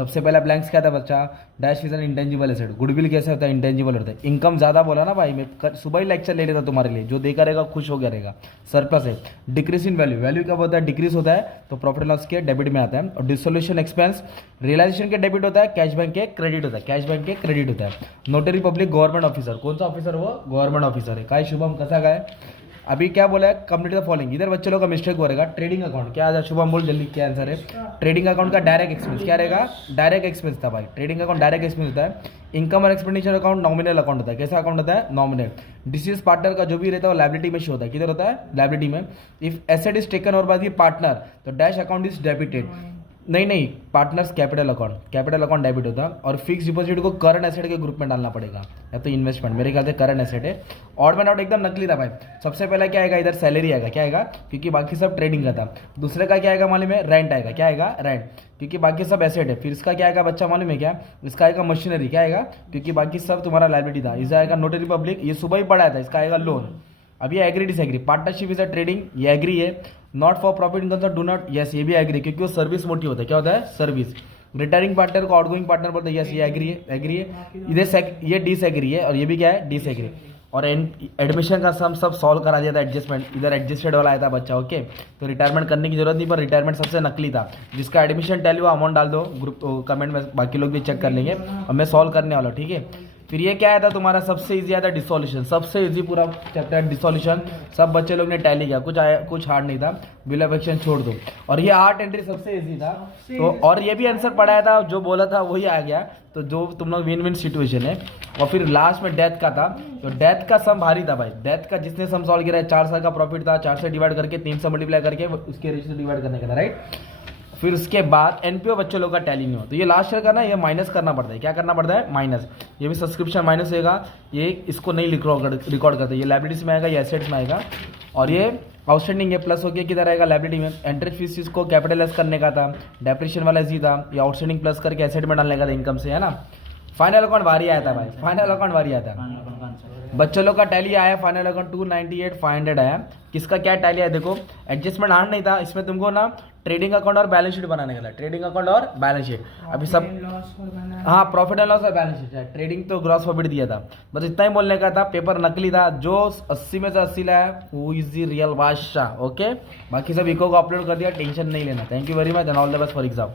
सबसे पहला ब्लैंक्स क्या था बच्चा, dash is an intangible asset, goodwill कैसे होता है, इंटेंजिबल होता है। इनकम ज़्यादा बोला ना भाई, मैं सुबह ही लेक्चर ले लेता तुम्हारे लिए, जो देखा रहेगा खुश हो गया रहेगा। सरप्लस है, डिक्रीज इन वैल्यू, वैल्यू क्या होता है, डिक्रीज होता है तो प्रॉफिट लॉस के डेबिट में आता है। और डिसोल्यूशन एक्सपेंस रियलाइजेशन के डेबिट होता है, कैश बैंक के क्रेडिट होता है, कैश बैंक के क्रेडिट होता है। नोटरी पब्लिक गवर्नमेंट ऑफिसर, कौन सा ऑफिसर, वो गवर्नमेंट ऑफिसर है। काय शुभम कसा काय, अभी क्या बोला है, कंप्लीट द फॉलोइंग। इधर बच्चे लोग का मिस्टेक हो रहेगा, ट्रेडिंग अकाउंट क्या आ, शुभम बोल जल्दी क्या आंसर है। ट्रेडिंग अकाउंट का डायरेक्ट एक्सपेंस क्या रहेगा, डायरेक्ट एक्सपेंस था भाई, ट्रेडिंग अकाउंट डायरेक्ट एक्सपेंस होता है। इनकम और एक्सपेंडिचर अकाउंट नॉमिनल अकाउंट होता है, कैसा अकाउंट होता है, नॉमिनल। डिसीज पार्टनर का जो भी रहता है वो लायबिलिटी में शो होता है, किधर होता है, लायबिलिटी में। If asset is taken over by the partner तो डैश अकाउंट इज डेबिटेड, नहीं पार्टनर्स कैपिटल अकाउंट डेबिट होता है। और फिक्स डिपॉजिट को करंट एसेट के ग्रुप में डालना पड़ेगा, या तो इन्वेस्टमेंट, मेरे ख्याल से करंट एसेट है। ऑड मैन आउट एकदम नकली था भाई। सबसे पहला क्या आएगा, इधर सैलरी आएगा, क्या आएगा, क्योंकि बाकी सब ट्रेडिंग का था। दूसरे का क्या आएगा मालूम है, रेंट आएगा, क्या आएगा, रेंट, क्योंकि बाकी सब एसेट है। फिर इसका क्या आएगा बच्चा मालूम है क्या, इसका आएगा मशीनरी, क्या आएगा, क्योंकि बाकी सब तुम्हारा लायबिलिटी था। इसका आएगा नोटरी पब्लिक, ये सुबह ही पढ़ाया था, इसका आएगा लोन। अब ये agree disagree, partnership is a trading, ये एग्री है। Not for profit income do not, yes ये भी एग्री, क्योंकि वो सर्विस मोटी होता है, क्या होता है, सर्विस। रिटायरिंग पार्टनर को आउटगोइंग पार्टनर बोलते हैं, यस ये एग्री है, एग्री है। इधर ये डिसएग्री है और ये भी क्या है, डिसएग्री। और एडमिशन का सम सब सॉल्व करा दिया था, एडजस्टमेंट इधर एडजस्टेड वाला आया था बच्चा, ओके। तो रिटायरमेंट करने की जरूरत नहीं, पर रिटायरमेंट सबसे नकली था। जिसका एडमिशन टैली हुआ अमाउंट डाल दो ग्रुप कमेंट में, बाकी लोग भी चेक कर लेंगे और मैं सॉल्व करने वाला हूँ, ठीक है। फिर ये क्या आया था तुम्हारा, सबसे इजी आया था डिसोल्यूशन, सबसे इजी पूरा चैप्टर डिसोल्यूशन, सब बच्चे लोग ने टैली किया, कुछ हार्ड नहीं था, बिल ऑफ एक्सचेंज छोड़ दो। और ये आर्ट एंट्री सबसे इजी था तो, और ये भी आंसर पढ़ाया था, जो बोला था वही आ गया, तो जो तुम लोग विन विन सिचुएशन है। और फिर लास्ट में डेथ का था, तो डेथ का सम भारी था भाई, डेथ का जिसने सम सॉल्व किया है, 4 साल का प्रॉफिट था, 4 से डिवाइड करके 3 से मल्टीप्लाई करके उसके रेशियो डिवाइड करने का था, राइट। फिर उसके बाद एनपीओ बच्चों लोग का टैली नहीं हो, तो ये लास्ट ईयर का ना, ये माइनस करना पड़ता है, क्या करना पड़ता है, माइनस। ये भी सब्सक्रिप्शन माइनस होगा, ये इसको नहीं रिकॉर्ड करते, ये लायबिलिटीज में आएगा, ये एसेट्स में आएगा। और ये आउटस्टैंडिंग है, प्लस होकर किधर आएगा, लायबिलिटी में। एंट्रेंस फीस इसको कैपिटलाइज करने का था, डेप्रिशिएशन वाला इजी था, ये आउटस्टैंडिंग प्लस करके एसेट में डालने का था, इनकम से, है ना। फाइनल अकाउंट वारी आया था भाई, फाइनल अकाउंट वारी आया था बच्चों लोग का टैली आया, फाइनल अकाउंट 298,500 आया। किसका क्या टैली आया देखो, एडजस्टमेंट हार्ड नहीं था, इसमें तुमको ना ट्रेडिंग अकाउंट और बैलेंस शीट बनाने का था, ट्रेडिंग अकाउंट और बैलेंस शीट। अभी सब हाँ, प्रॉफिट एंड लॉस और बैलेंस शीट है, ट्रेडिंग तो ग्रॉस प्रॉफिट दिया था, बस इतना ही बोलने का था। पेपर नकली था, जो 80 में से 80 लाया वो इज द रियल बादशाह, ओके। बाकी सब इको को अपलोड कर दिया, टेंशन नहीं लेना। Thank you very much and all the best for exam.